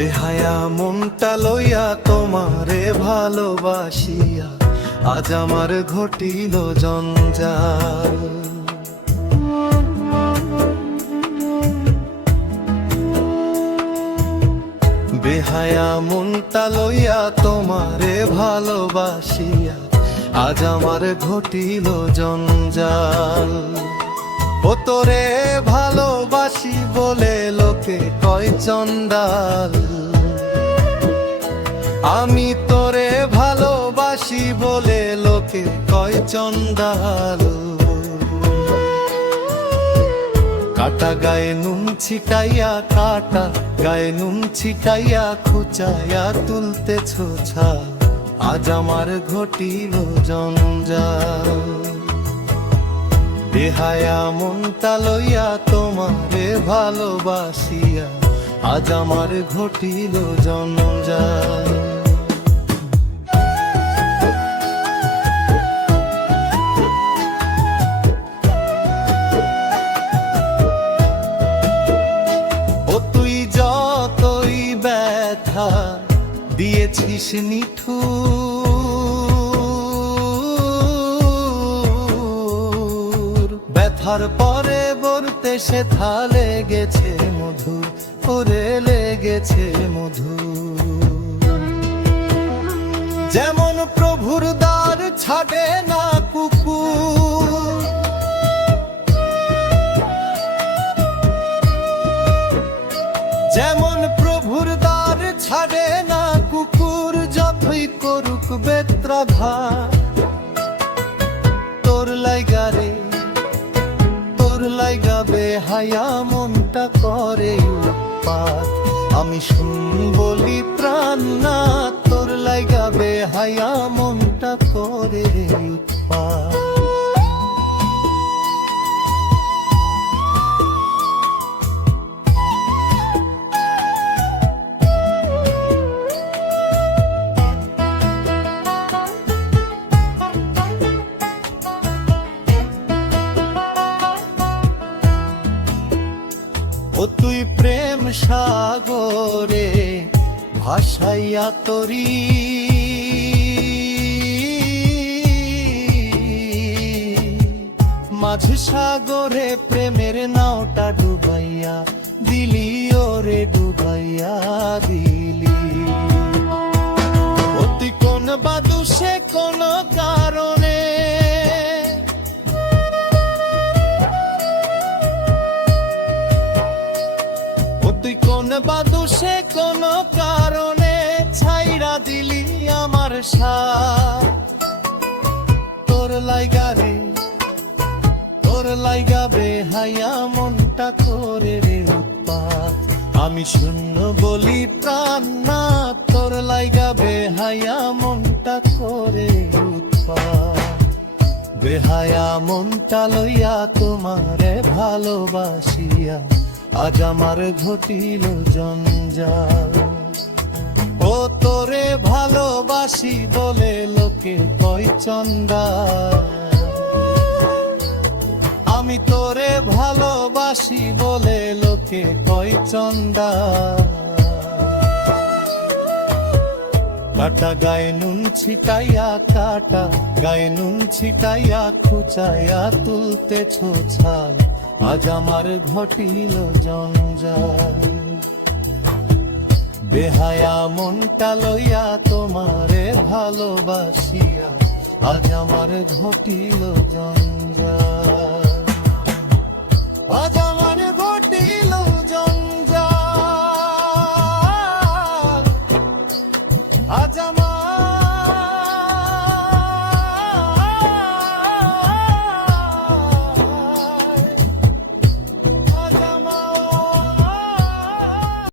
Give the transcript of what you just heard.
বেহায়া মনটা লইয়া তোমারে ভালোবাসিয়া আজ আমার ঘটিল জঞ্জাল। বেহায়া মনটা লইয়া তোমারে ভালোবাসিয়া আজ আমার ঘটিল জঞ্জাল। ও তোরে ভালোবাসি বলে লোকে কয় চন্ডাল, আমি তোরে ভালোবাসি বলে লোকে কয় চন্ডাল। কাটা গায়ে নুন ছিটাইয়া, কাটা গায়ে নুন ছিটাইয়া খুচাইয়া তুলতেছ ছাল, আজ আমার ঘটিল জঞ্জাল। বেহায়া মনটা লইয়া তোমারে ভালোবাসিয়া আজ আমার ঘটিল জঞ্জাল। ও তুই যতই ব্যথা দিয়েছিস নিঠুর, ব্যথার পরে বলতে সেথা লেগেছে মধু, ওরে লেগেছে মধু। যেমন প্রভুর দ্বার ছাড়ে না কুকুর, যেমন প্রভুর দ্বার ছাড়ে না কুকুর, যতই করুক বেত্রাঘাত তোর লাইগা রে, তোর লাইগা বেহায়া মনটা করে উৎপাত। আমি শুন বলি প্রাণ না, তোর লাইগা বেহায়া মনটা করে উৎপাত। ও তুই প্রেম সাগরে ভাসাইয়া তরি, মাঝ সাগরে প্রেমের নাওটা ডুবাইয়া দিলি, ওরে ডুবাইয়া দিলি। ও তুই কোন বাদুষে কোন কারণে, তুই কোন বাদুষে কোন কারণে ছাইরা দিলি আমার সাথ। তোর লাইগা রে, তোর লাইগা বেহায়া মনটা করে রে উৎপাত। আমি শূন্য বলি প্রাণ না, তোর লাইগা বেহায়া মনটা করে উৎপাত। বেহায়া মনটা লইয়া তোমারে ভালোবাসিয়া আজ আমার ঘটিল জঞ্জাল। ও তোরে ভালোবাসি বলে লোকে কয় চন্ডাল, আমি তোরে ভালোবাসি বলে লোকে কয় চন্ডাল। কাটা গায়ে নুন ছিটাইয়া, কাটা গায়ে নুন ছিটাইয়া খুচাইয়া তুলতেছ ছাল, আজ আমার ঘটিল জঞ্জাল। বেহায়া মনটা লইয়া তোমারে ভালোবাসিয়া আজ আমার ঘটিল জঞ্জাল, আজ আমার ঘটিল জঞ্জাল, আজ আমার